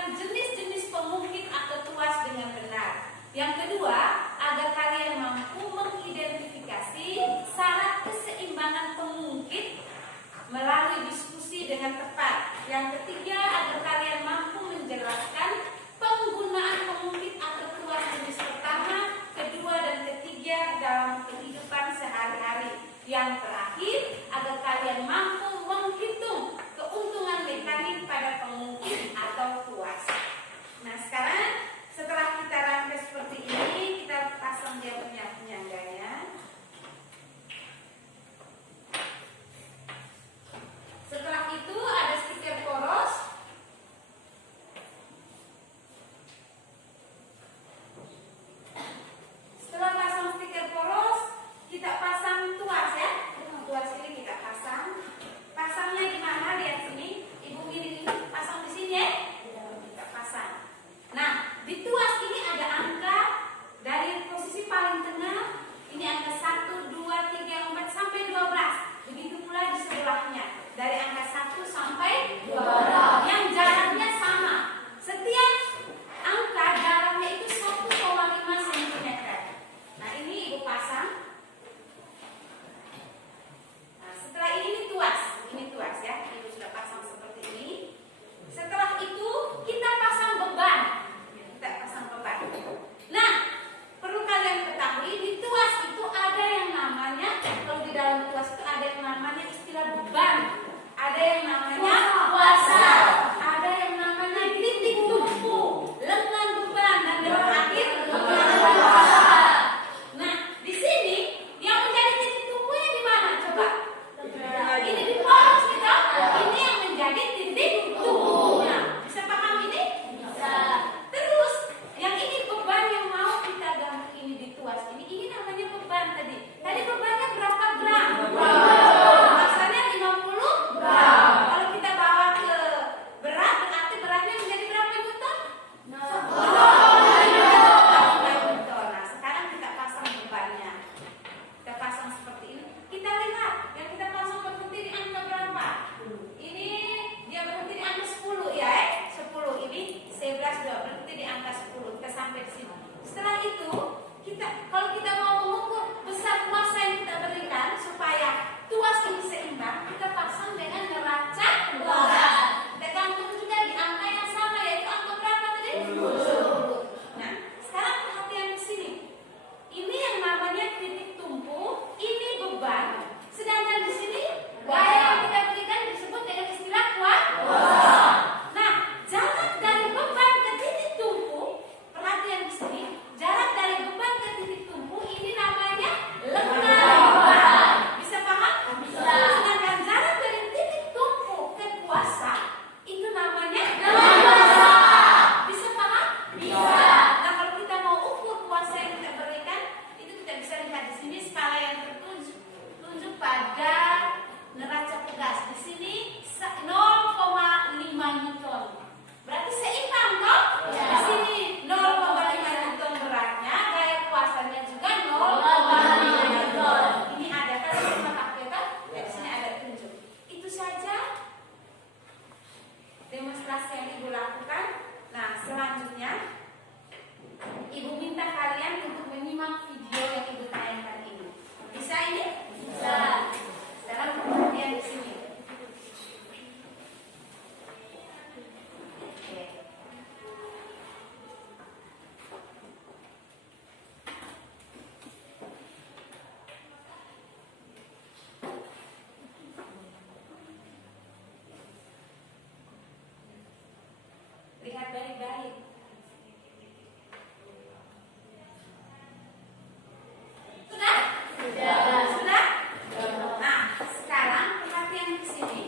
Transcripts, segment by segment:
menentukan jenis-jenis pengungkit atau tuas dengan benar. Yang kedua, agar kalian mampu mengidentifikasi syarat keseimbangan pengungkit melalui diskusi dengan tepat. Yang ketiga, agar kalian mampu menjelaskan penggunaan pengungkit atau tuas jenis pertama, kedua, dan ketiga dalam kehidupan sehari-hari. Yang terakhir, agar kalian mampu menghitung keuntungan mekanik pada pengungkit atau tuas. Nah, sekarang setelah kita rangkai seperti ini, kita pasang dia penyangganya. Setelah itu ada stiker poros. Setelah pasang stiker poros, kita pasang tuas ya. Tuas ini kita pasang. Pasangnya di mana? Lihat sini. Ibu ini pasang di sini ya. Kita pasang. Nah, di tuas ini ada angka dari posisi paling tengah. Ini angka 1, 2, 3, 4 sampai 12. Begitu pula di sebelahnya. Dari angka 1 sampai 12. Yang jaraknya sama. Setiap angka jaraknya itu 1,5 cm. Nah, ini ibu pasang. Nah, setelah ini tuas. Ini tuas ya. Ibu sudah pasang seperti ini. Setelah itu kita pasang beban. Kita pasang beban. Nah, perlu kalian ketahui di tuas itu ada yang namanya, kalau di dalam tuas itu ada yang namanya istilah beban, ada yang namanya kuasa, ada yang namanya titik tumpu, lengan beban, dan yang terakhir lengan kuasa. Nah, di sini yang menjadi titik tumpunya di mana? Coba. Ini di poros gitu. Ini yang menjadi titik tumpunya. Bisa paham ini? Bisa. Terus yang ini beban yang mau kita ganti ini di tuas ini. Ini namanya beban tadi. Tadi bebannya berapa gram? Maksudnya 50 gram. Kalau kita bawa ke berat, berarti beratnya menjadi berapa newton? 5 newton. Nah, sekarang kita pasang bebannya. Kita pasang seperti ini. Kita lihat yang kita pasang berhenti di angka berapa? Ini dia berhenti di angka 10 ya, 10. Ini 11 2 berhenti di angka 10. Kita sampai di sini. Setelah itu, kalau kita mau mengukur besar kuasa yang kita berikan supaya tuas ini seimbang, kita pasang dengan neraca kuasa. Kita gantung juga di angka yang sama, yaitu angka berapa tadi? 10. Nah, sekarang perhatian di sini. Ini yang namanya titik tumpu, ini beban. Sedangkan di sini gaya yang kita berikan disebut dengan istilah kuasa. Nah, jarak dari beban ke titik tumpu, perhatian di sini, jarak dari beban ke titik tumpu ini namanya lengan beban. Bisa paham? Bisa. Sedangkan jarak dari titik tumpu ke kuasa itu namanya lengan kuasa. Bisa paham? Bisa. Nah, kalau kita mau ukur kuasa yang kita berikan, itu kita bisa lihat di sini skala yang tunjuk pada neraca pegas. Di sini 0,5 newton. Berarti seimbang toh? Ya. Di sini 0,5 newton beratnya, gaya kuasanya juga 0,5 newton. Ini ada kan di mata kita? Ya, di sini ada tunjuk. Itu saja demonstrasi yang Ibu lakukan. Nah, selanjutnya Ibu minta kalian untuk menyimak video yang Ibu tayangkan ini. Bisa ini? Bisa. Sekarang perhatian di sini. Oke. Lihat baik-baik. Sudah? Sudah? Nah, sekarang perhatian di sini.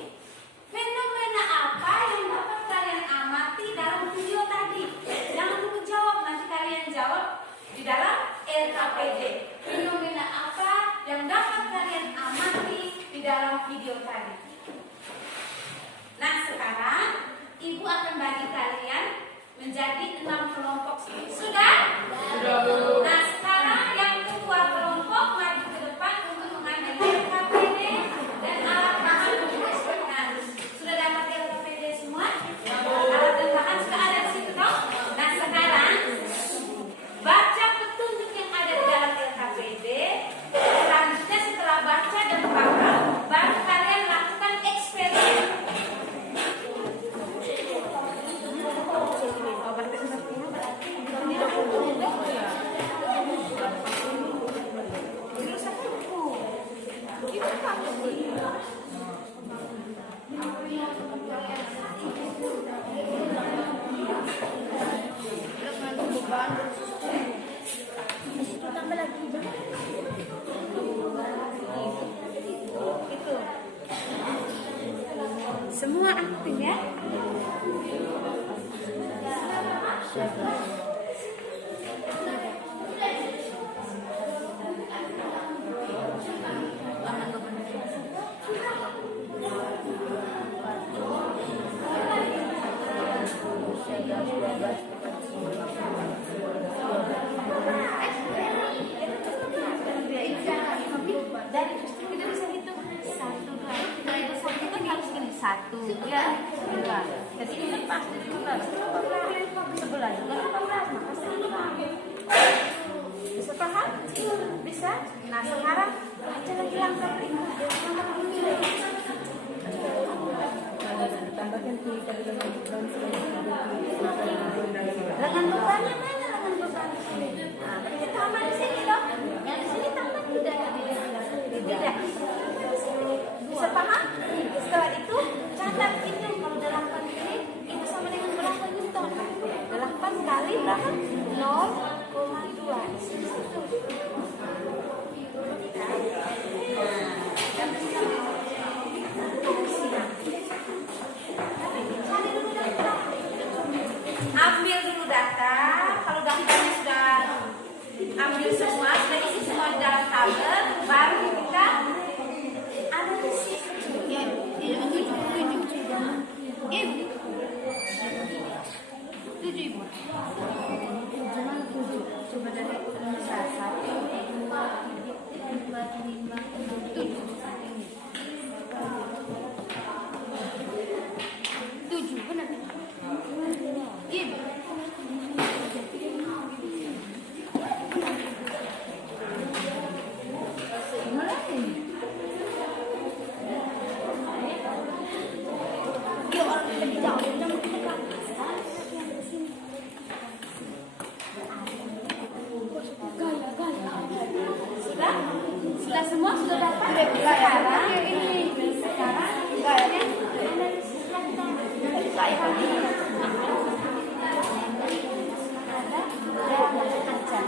Fenomena apa yang dapat kalian amati dalam video tadi? Jangan lupa jawab, nanti kalian jawab di dalam LKPD. Fenomena apa yang dapat kalian amati di dalam video tadi? Nah, sekarang Ibu akan bagi kalian menjadi 6 kelompok. Sudah? Sudah, Bu. Nah, sekarang yang ketua kelompok maju ke depan untuk mengambil LKPD dan alat bahan menulis. Nah, sudah dapat LKPD semua? Alat dan bahan sudah ada Dari kita bisa hitung 1, 2, 3 itu satu kan harus gini 1 ya 2. Jadi ini kan pasti 17 11 juga 15 maka 5. Bisa paham? Bisa. Nah sekarang baca lagi langkah berikut. Tambahkan kita dengan Lengan bebannya mana lengan beban? Nah, berarti tambah di sini dong. Yang di sini tambah tidak. Bisa paham? Setelah itu catat itu kalau 8 ini itu sama dengan berapa Newton? 8 kali berapa? 0,2. Ambil dulu data. Kalau datanya sudah ambil semua, sudah isi semua di dalam tabel, baru kita analisis. Ya, tujuh ibu. Coba dari 1, 2, 3, 4, 5, 6, 7. 7 benar. Iya. Sudah semua sudah dapat. Sekarang gayanya analisis kita.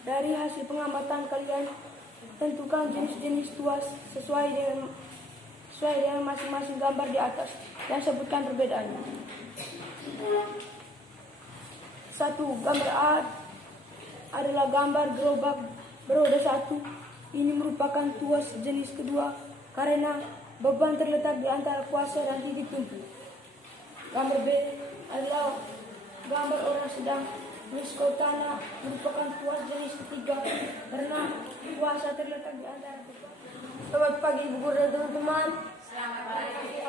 Dari hasil pengamatan kalian tentukan jenis-jenis tuas sesuai dengan masing-masing gambar di atas dan sebutkan perbedaannya. 1. Gambar A adalah gambar gerobak beroda 1. Ini merupakan tuas jenis kedua karena beban terletak di antara kuasa dan titik tumpu. Gambar B adalah gambar orang sedang Misko tanah merupakan tuas jenis ketiga karena kuasa terletak di antara beban. Selamat pagi Ibu Guru dan teman-teman. Selamat pagi.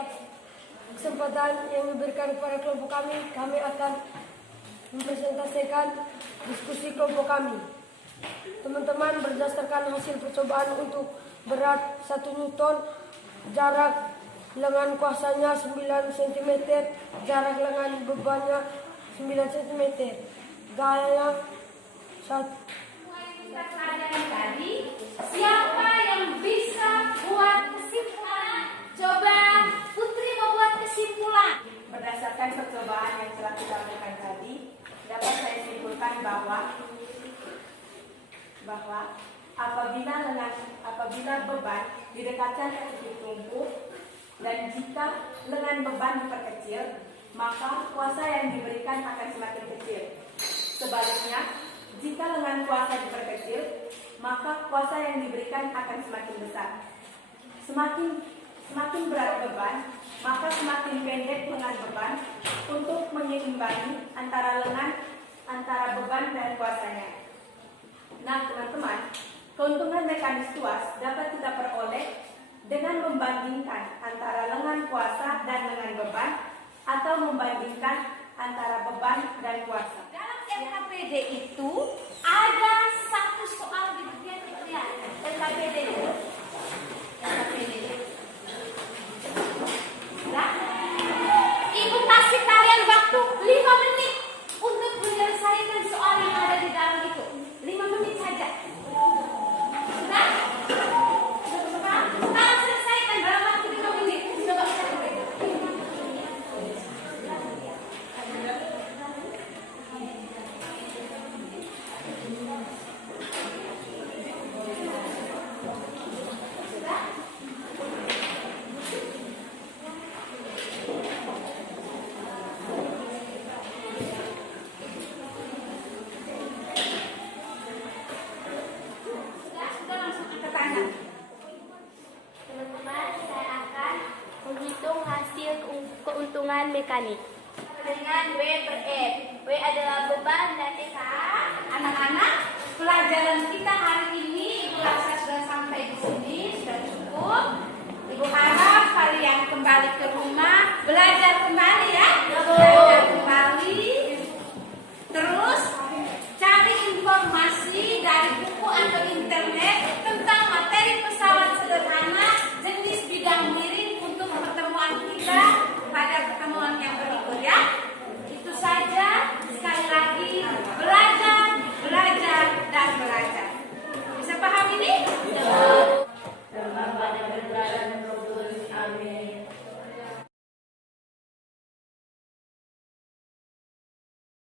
Kesempatan yang diberikan kepada kelompok kami akan mempresentasikan diskusi kelompok kami. Teman-teman, berdasarkan hasil percobaan untuk berat 1 Newton, jarak lengan kuasanya 9 cm, jarak lengan bebannya 9 cm. Gayanya 1. Kita pelajari tadi, siapa yang bisa buat kesimpulan? Coba Putri membuat kesimpulan. Berdasarkan percobaan yang telah kita lakukan tadi, dapat saya simpulkan bahwa apabila beban didekatkan ke titik tumpu dan jika lengan beban diperkecil, maka kuasa yang diberikan akan semakin kecil. Sebaliknya, jika lengan kuasa diperkecil, maka kuasa yang diberikan akan semakin besar. Semakin berat beban, maka semakin pendek lengan beban untuk menyeimbangi antara beban dan kuasanya. Nah, teman-teman, keuntungan mekanis tuas dapat kita peroleh dengan membandingkan antara lengan kuasa dan lengan beban atau membandingkan antara beban dan kuasa. Dalam LKPD itu ada satu soal di bagian LKPD. hitungan mekanik. Dengan W per F. W adalah beban dan F. Anak-anak, pelajaran kita hari ini